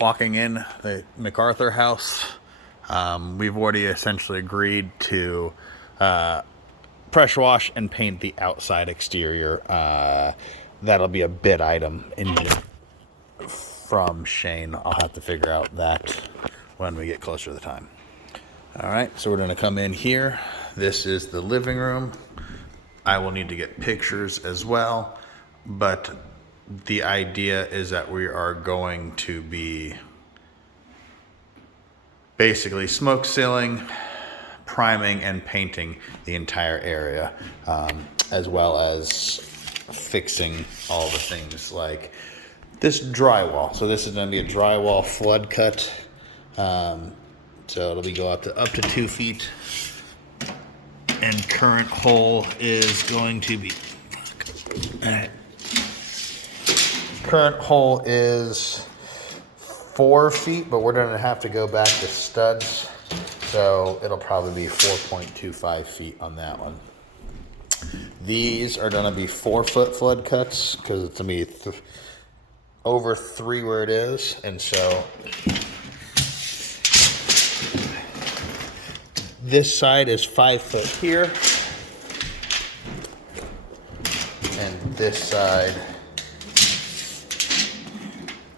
walking in the McArthur house. We've already essentially agreed to pressure wash and paint the outside exterior. That'll be a bid item from Shane. I'll have to figure out that when we get closer to the time. All right, so we're going to come in here. This is the living room. I will need to get pictures as well, but the idea is that we are going to be basically smoke sealing, priming, and painting the entire area, as well as fixing all the things like this drywall. So this is going to be a drywall flood cut. So it'll be go up to 2 feet. And current hole is going to be, current hole is 4 feet, but we're going to have to go back to studs. So it'll probably be 4.25 feet on that one. These are going to be 4 foot flood cuts because it's going to be over 3 where it is. And so this side is 5 foot here. And this side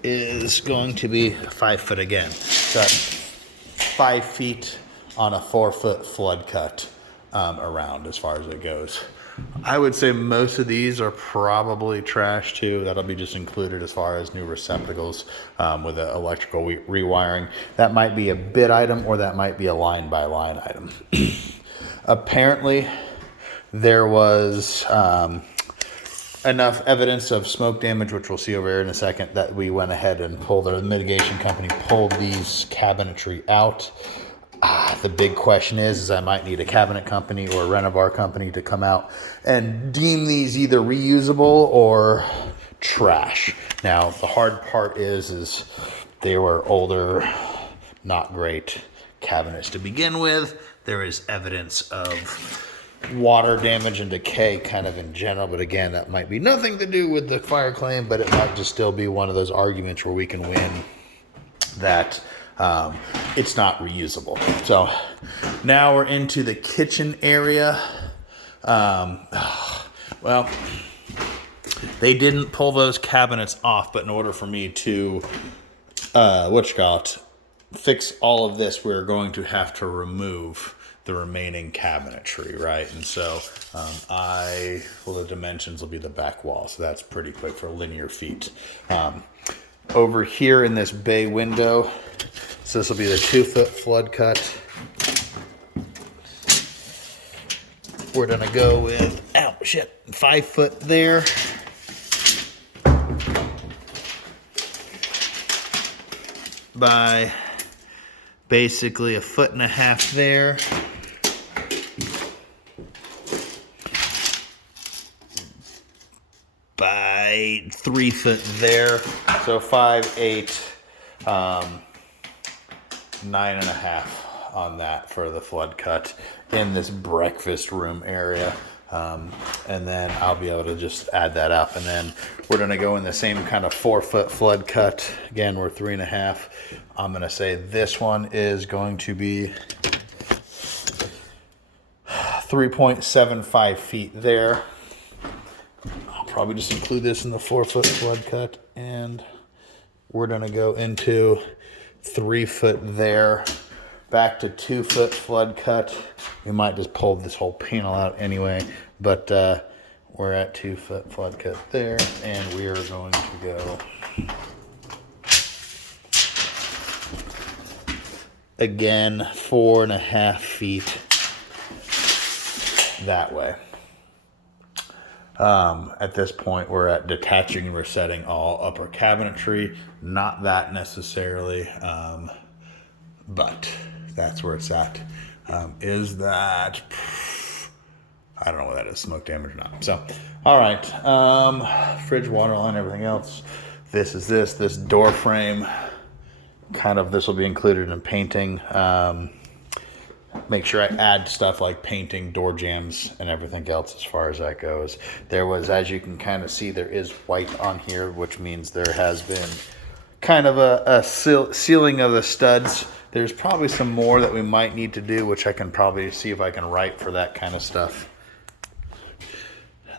is going to be 5 foot again. So 5 feet on a 4 foot flood cut around as far as it goes. I would say most of these are probably trash too. That'll be just included as far as new receptacles with the electrical rewiring. That might be a bid item or that might be a line by line item. Apparently there was enough evidence of smoke damage, which we'll see over here in a second, that we went ahead and the mitigation company pulled these cabinetry out. The big question is I might need a cabinet company or a renovar company to come out and deem these either reusable or trash. Now, the hard part is they were older, not great cabinets to begin with. There is evidence of water damage and decay kind of in general, but again, that might be nothing to do with the fire claim, but it might just still be one of those arguments where we can win that it's not reusable. So now we're into the kitchen area. Well, they didn't pull those cabinets off, but in order for me to fix all of this, we're going to have to remove the remaining cabinetry, right? And so the dimensions will be the back wall, so that's pretty quick for linear feet. Over here in this bay window, so this will be the 2 foot flood cut. We're gonna go with 5 foot there. By basically 1.5 foot there. By 3 foot there. So 5, 8, 9.5 on that for the flood cut in this breakfast room area. And then I'll be able to just add that up. And then we're going to go in the same kind of 4 foot flood cut. Again, we're 3.5. I'm going to say this one is going to be 3.75 feet there. I'll probably just include this in the 4 foot flood cut. And we're going to go into 3 foot there. Back to 2 foot flood cut. We might just pull this whole panel out anyway, but we're at 2 foot flood cut there, and we are going to go again 4.5 feet that way. At this point, we're at detaching and resetting all upper cabinetry. Not that necessarily, but that's where it's at. Is that, I don't know what that is, smoke damage or not. So, all right, fridge, water line, everything else. This is this door frame, kind of, this will be included in painting. Make sure I add stuff like painting, door jambs, and everything else as far as that goes. There was, as you can kind of see, there is white on here, which means there has been kind of a sealing of the studs. There's probably some more that we might need to do, which I can probably see if I can write for that kind of stuff.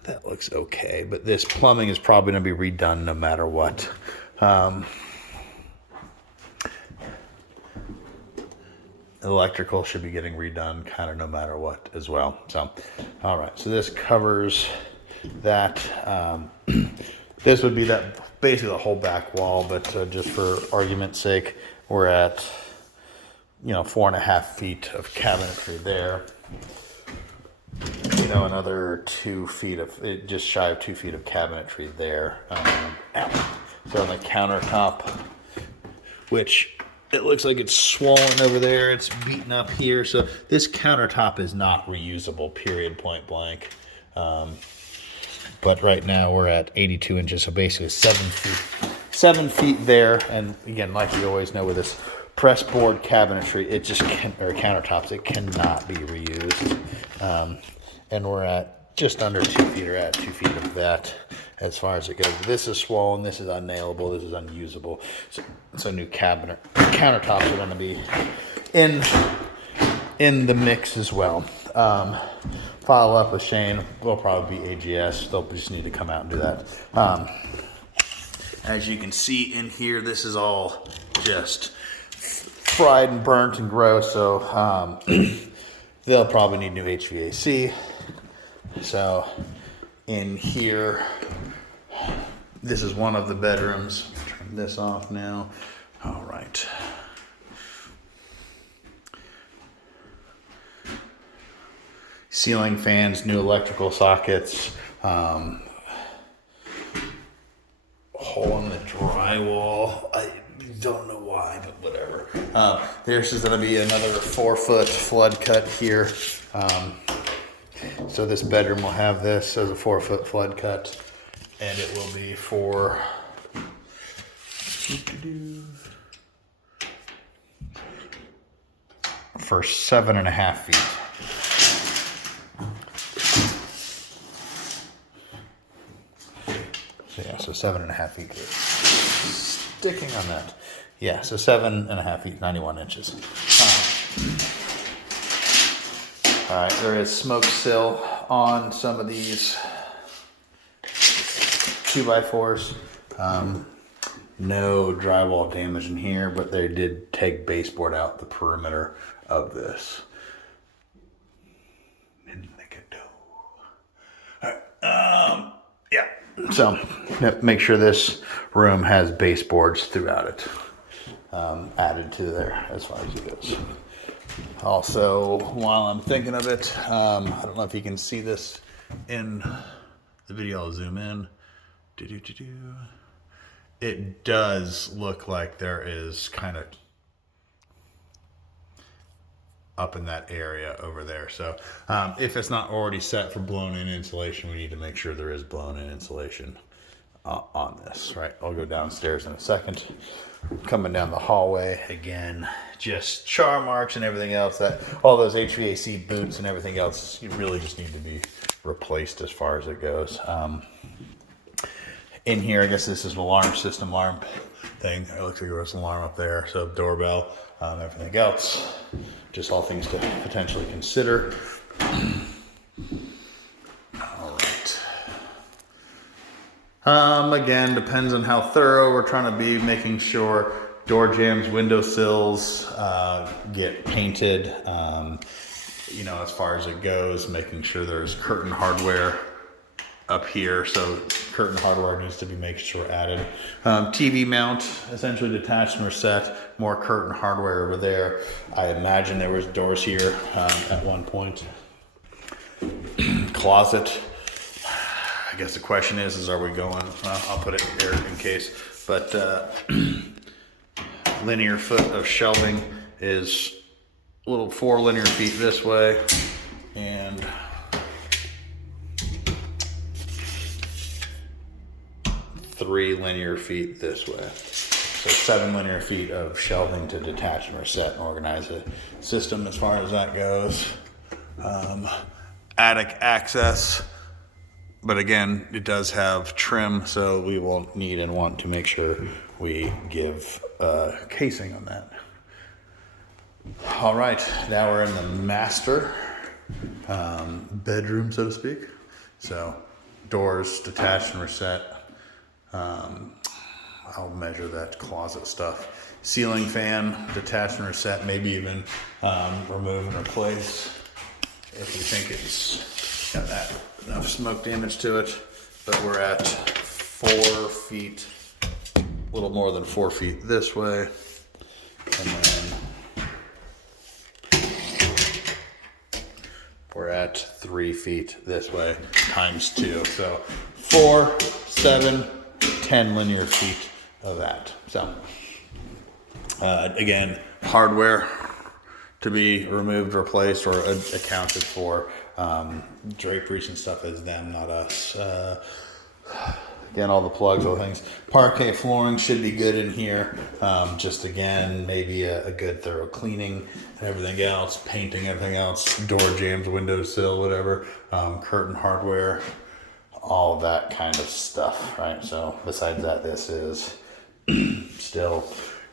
That looks okay, but this plumbing is probably going to be redone no matter what. Electrical should be getting redone kind of no matter what as well. So, all right, so this covers that. This would be that basically the whole back wall, but just for argument's sake, we're at 4.5 feet of cabinetry there. Another 2 feet of just shy of 2 feet of cabinetry there. So on the countertop, which it looks like it's swollen over there, it's beaten up here. So this countertop is not reusable, period, point blank. But right now we're at 82 inches, so basically 7 feet there. And again, like we always know with this press board cabinetry, it just or countertops, it cannot be reused. And we're at just under 2 feet, or at 2 feet of that as far as it goes. This is swollen, this is unnailable, this is unusable. So new countertops are going to be in the mix as well. Follow up with Shane will probably be AGS. They'll just need to come out and do that. As you can see in here, this is all just fried and burnt and gross. So they'll probably need new HVAC. So in here, this is one of the bedrooms. Turn this off now. All right. Ceiling fans, new electrical sockets, hole in the drywall. I don't know why, but whatever. This is going to be another 4-foot flood cut here. So this bedroom will have this as a 4-foot flood cut, and it will be for 7.5 feet. So yeah, so 7.5 feet. Sticking on that. Yeah, so 7.5 feet, 91 inches. All right, there is smoke sill on some of these 2x4s. No drywall damage in here, but they did take baseboard out the perimeter of this. All right, yeah. So make sure this room has baseboards throughout it, added to there as far as it goes. Also, while I'm thinking of it, I don't know if you can see this in the video. I'll zoom in. It does look like there is kind of up in that area over there. So if it's not already set for blown-in insulation, we need to make sure there is blown-in insulation on this. Right, I'll go downstairs in a second. Coming down the hallway again, just char marks and everything else. That all those HVAC boots and everything else, you really just need to be replaced as far as it goes. In here, I guess this is an alarm system, alarm thing. It looks like there was an alarm up there. So doorbell, everything else, just all things to potentially consider. All right. Again, depends on how thorough we're trying to be, making sure door jambs, window sills get painted. As far as it goes, making sure there's curtain hardware up here, so curtain hardware needs to be made sure added. TV mount, essentially detached and reset, more curtain hardware over there. I imagine there was doors here at one point. Closet. I guess the question is are we going, I'll put it here in case, but linear foot of shelving is a little 4 linear feet this way, and 3 linear feet this way. So 7 linear feet of shelving to detach and reset and organize a system as far as that goes. Attic access, but again, it does have trim, so we will need and want to make sure we give casing on that. All right, now we're in the master bedroom, so to speak. So doors detached and reset. I'll measure that closet stuff. Ceiling fan, detach and reset, maybe even remove and replace if you think it's got that enough smoke damage to it. But we're at 4 feet, a little more than 4 feet this way, and then we're at 3 feet this way times 2. So 4, 7, 10 linear feet of that. So again, hardware to be removed, replaced, or accounted for. Draperies and stuff is them, not us. Again, all the plugs, all the things. Parquet flooring should be good in here. Just again, maybe a good thorough cleaning and everything else, painting, everything else, door jambs, windowsill, whatever, curtain hardware, all of that kind of stuff, right? So besides that, this is still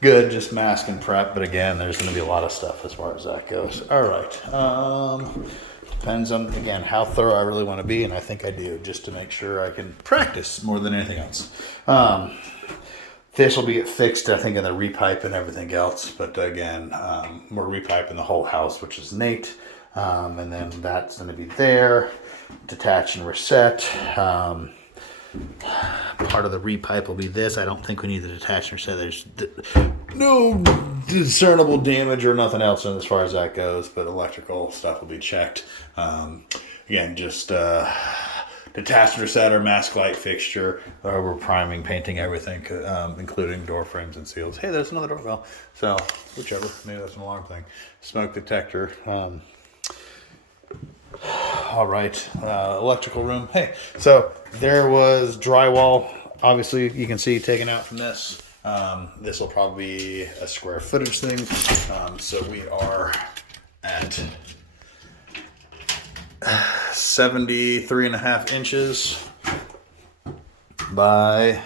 good, just mask and prep. But again, there's going to be a lot of stuff as far as that goes. All right. Depends on, again, how thorough I really want to be, and I think I do, just to make sure I can practice more than anything else. This will be fixed, I think, in the repipe and everything else. But again, we're repiping the whole house, which is Nate. And then that's going to be there, detach and reset. Part of the repipe will be this. I don't think we need the detach and reset. There's no discernible damage or nothing else as far as that goes, but electrical stuff will be checked. Again, just detach and reset or mask light fixture. We're priming, painting everything, including door frames and seals. Hey, there's another doorbell. So whichever, maybe that's an alarm thing. Smoke detector. All right, electrical room. Hey, so there was drywall, obviously you can see taken out from this. This will probably be a square footage thing. So we are at 73.5 inches by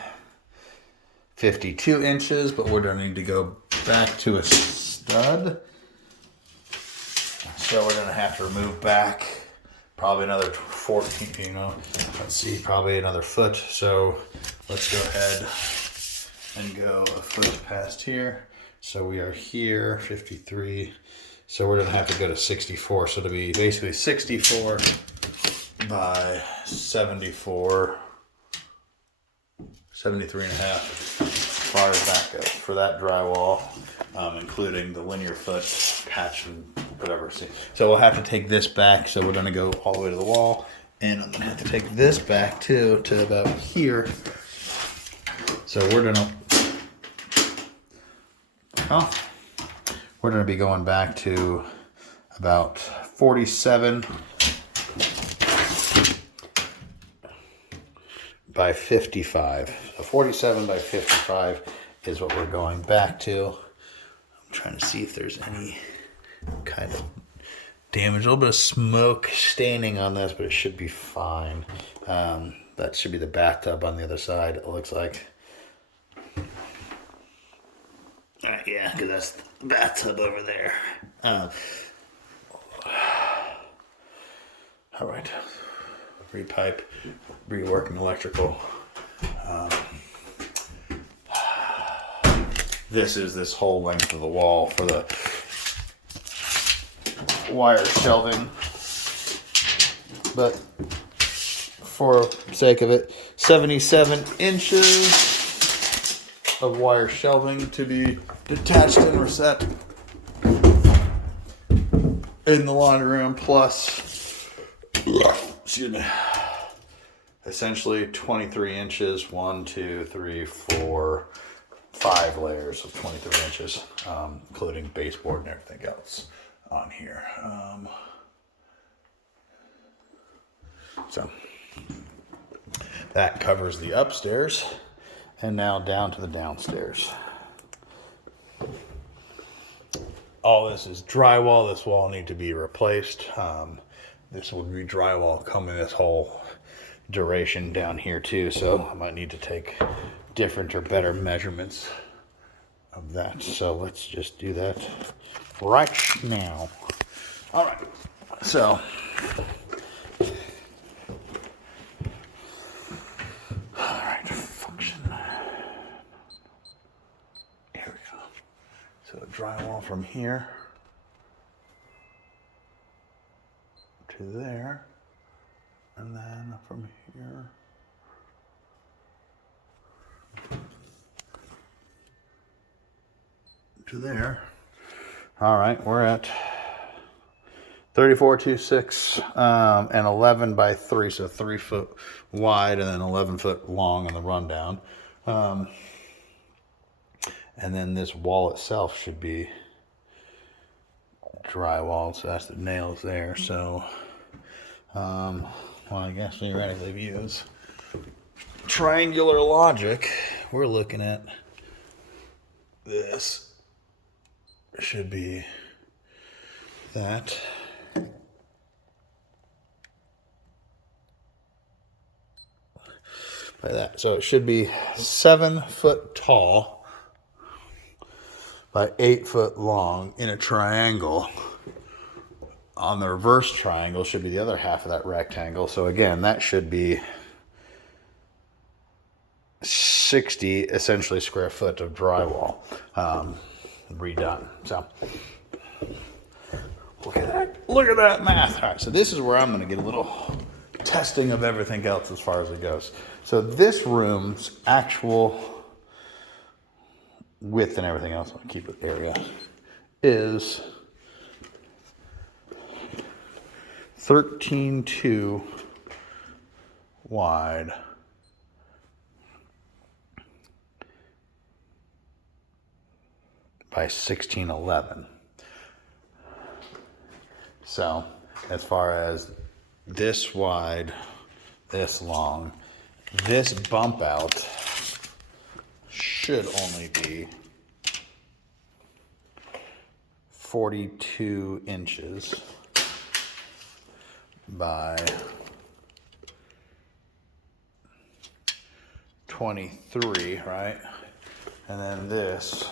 52 inches, but we're gonna need to go back to a stud. So we're gonna have to remove back probably another 14, let's see, probably another foot. So let's go ahead and go a foot past here. So we are here, 53. So we're gonna have to go to 64. So it'll be basically 64 by 74, 73.5 as far as that goes for that drywall, including the linear foot patch and whatever. So we'll have to take this back. So we're gonna go all the way to the wall, and I'm gonna have to take this back too to about here. So we're gonna be going back to about 47 by 55. So 47 by 55 is what we're going back to. I'm trying to see if there's any kind of damage. A little bit of smoke staining on this, but it should be fine. That should be the bathtub on the other side, it looks like. Yeah, because that's the bathtub over there. All right. Repipe, reworking electrical. This is this whole length of the wall for the wire shelving. But for sake of it, 77 inches of wire shelving to be detached and reset in the laundry room, plus, excuse me, essentially 23 inches, 1, 2, 3, 4, 5 layers of 23 inches, including baseboard and everything else on here. So that covers the upstairs, and now down to the downstairs. All this is drywall. This wall needs to be replaced. This will be drywall coming this whole duration down here too, so I might need to take different or better measurements of that. So let's just do that right now. All right, so all right, function. Here we go. So drywall from here to there, and then from here to there. All right, we're at 34.26 and 11 by 3, so 3 foot wide and then 11 foot long on the rundown. And then this wall itself should be drywall, so that's the nails there. So, well, I guess theoretically, if you use triangular logic, we're looking at this should be that. Like that. So it should be 7 foot tall by 8 foot long in a triangle. On the reverse triangle should be the other half of that rectangle. So again, that should be 60 essentially square foot of drywall redone. So look at that math. All right, so this is where I'm going to get a little testing of everything else as far as it goes. So this room's actual width and everything else, I'll keep it area, is 13.2 wide by 16.11. So as far as this wide, this long, this bump out should only be 42 inches by 23, right? And then this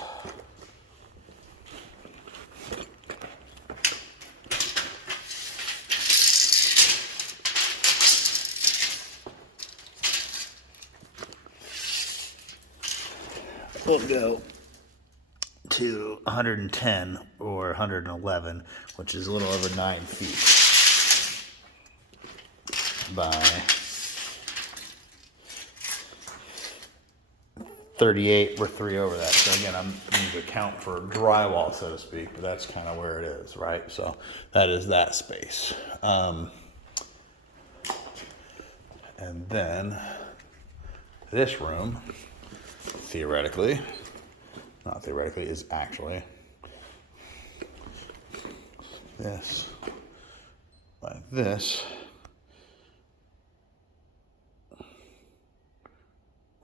will go to 110 or 111, which is a little over 9 feet by 38. We're 3 over that. So again, I'm going to account for drywall, so to speak, but that's kind of where it is, right? So that is that space. And then this room, theoretically, not theoretically, is actually this, like this.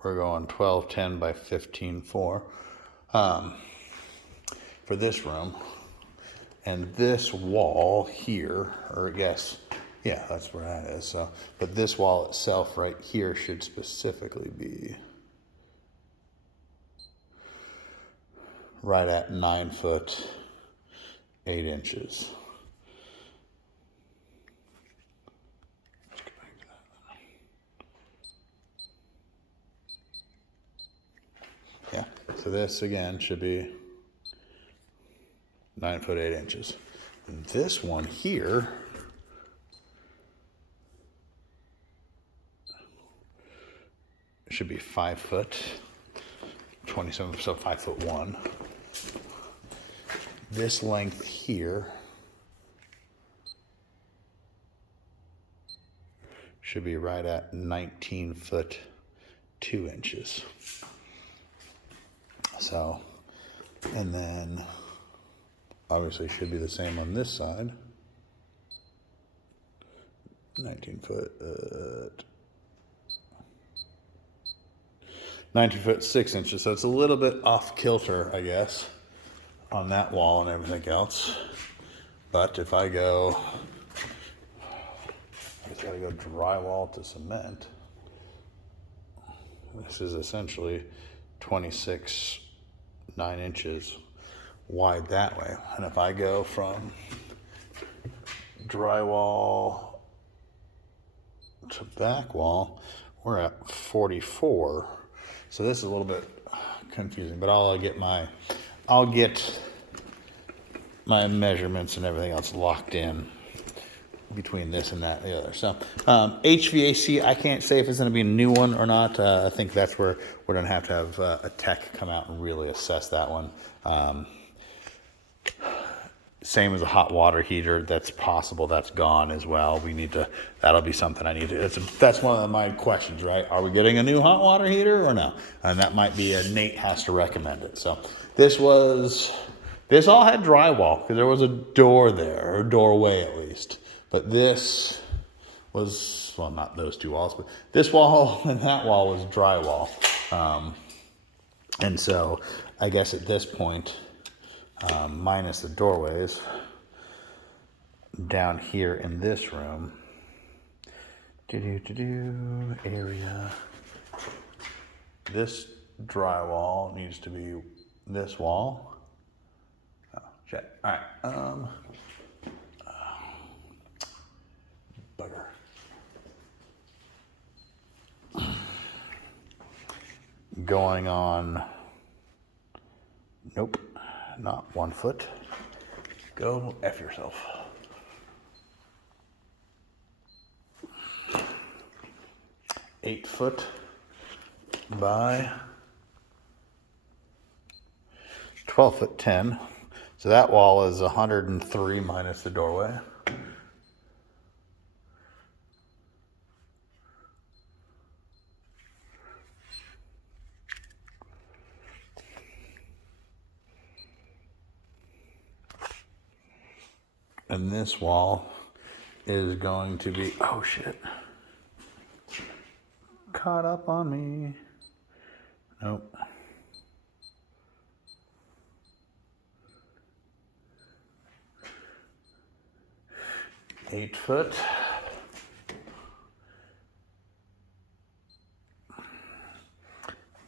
We're going 12.10 by 15.4 for this room. And this wall here, or yes, yeah, that's where that is. So, but this wall itself right here should specifically be right at 9 foot 8 inches. Yeah, so this again should be 9 foot 8 inches. And this one here should be 5 foot 27, so 5 foot 1. This length here should be right at 19 foot 2 inches. So, and then obviously should be the same on this side. 19 foot 6 inches. So it's a little bit off kilter, I guess, on that wall and everything else. But if I go, I just gotta go drywall to cement. this is essentially 26, 9 inches wide that way. And if I go from drywall to back wall, we're at 44. So this is a little bit confusing, but I'll get my measurements and everything else locked in between this and that and the other. So HVAC, I can't say if it's going to be a new one or not. I think that's where we're going to have a tech come out and really assess that one. Same as a hot water heater, that's possible, that's gone as well. That'll be something I need to, that's one of my questions, right? Are we getting a new hot water heater or no? And that might be Nate has to recommend it. So this all had drywall because there was a door there, or doorway at least. But this was, well, not those two walls, but this wall and that wall was drywall. And so I guess at this point, minus the doorways, down here in this room, area, this drywall needs to be this wall. Oh, shit. All right. Bugger. Going on, nope, not 1 foot. Go F yourself. Eight foot by 12 foot 10. So that wall is 103 minus the doorway. And this wall is going to be, oh shit, caught up on me. Nope. Eight foot.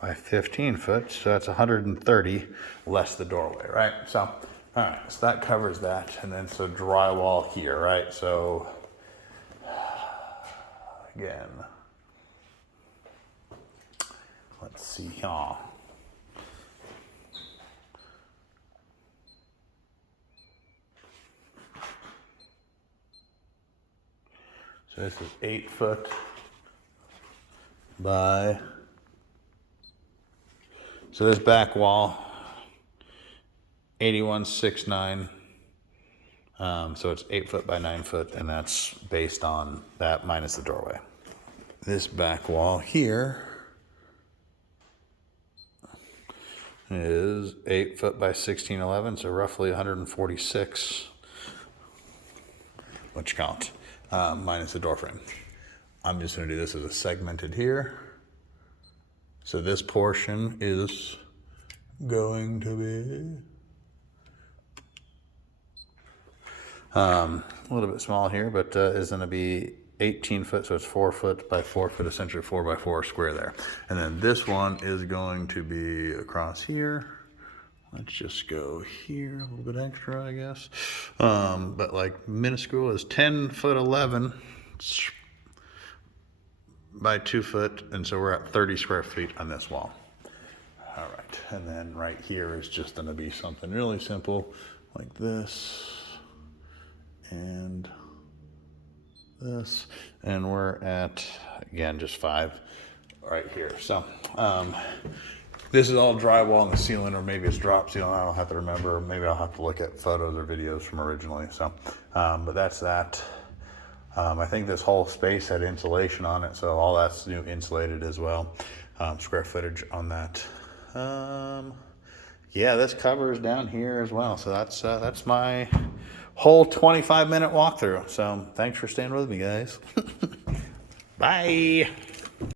By 15 foot, so that's 130 less the doorway, right? So, all right, so that covers that, and then so drywall here, right? So, again, let's see here. So this is 8 foot by, so this back wall, 8169. So it's 8 foot by 9 foot, and that's based on that minus the doorway. This back wall here is 8 foot by 1611, so roughly 146. What you count? Minus the door frame. I'm just going to do this as a segmented here. So this portion is going to be a little bit small here, but is going to be 18 foot, so it's 4 foot by 4 foot, essentially 4 by 4 square there. And then this one is going to be across here. Let's just go here, a little bit extra, I guess. But like minuscule is 10 foot 11 by 2 foot, and so we're at 30 square feet on this wall. All right, and then right here is just gonna be something really simple, like this, and this, and we're at, again, just 5 right here. So, this is all drywall in the ceiling, or maybe it's drop ceiling. I don't have to remember. Maybe I'll have to look at photos or videos from originally. So, but that's that. I think this whole space had insulation on it, so all that's new insulated as well. Square footage on that. Yeah, this covers down here as well. So that's my whole 25-minute walkthrough. So thanks for staying with me, guys. Bye.